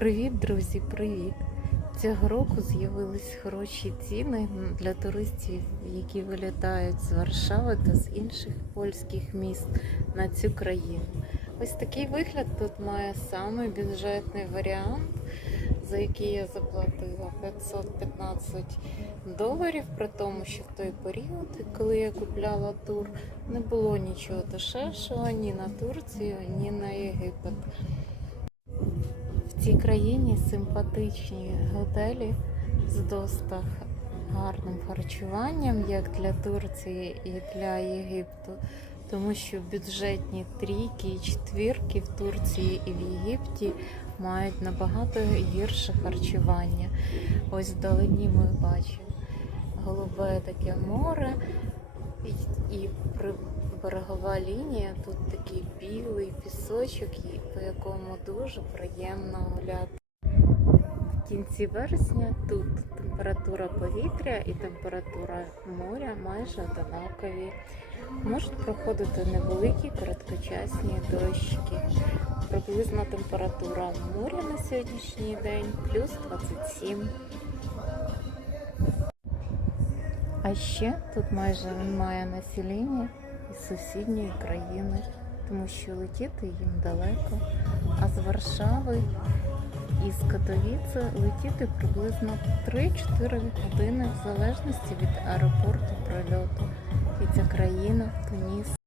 Привіт, друзі, привіт! Цього року з'явились хороші ціни для туристів, які вилітають з Варшави та з інших польських міст на цю країну. Ось такий вигляд тут має самий бюджетний варіант, за який я заплатила 515 доларів, при тому, що в той період, коли я купляла тур, не було нічого дешевшого ні на Турцію, ні на Єгипет. Цій країні симпатичні готелі з доста гарним харчуванням, як для Турції і для Єгипту, тому що бюджетні трійки і четвірки в Турції і в Єгипті мають набагато гірше харчування. Ось вдалині ми бачимо голубе таке море і, і при берегова лінія, тут такий білий пісочок, по якому дуже приємно гуляти. В кінці вересня тут температура повітря і температура моря майже однакові. Можуть проходити невеликі короткочасні дощики. Приблизна температура моря на сьогоднішній день плюс 27. А ще тут майже немає населення із сусідньої країни, тому що летіти їм далеко. А з Варшави із Катовіце летіти приблизно 3-4 години в залежності від аеропорту прильоту. І ця країна Туніс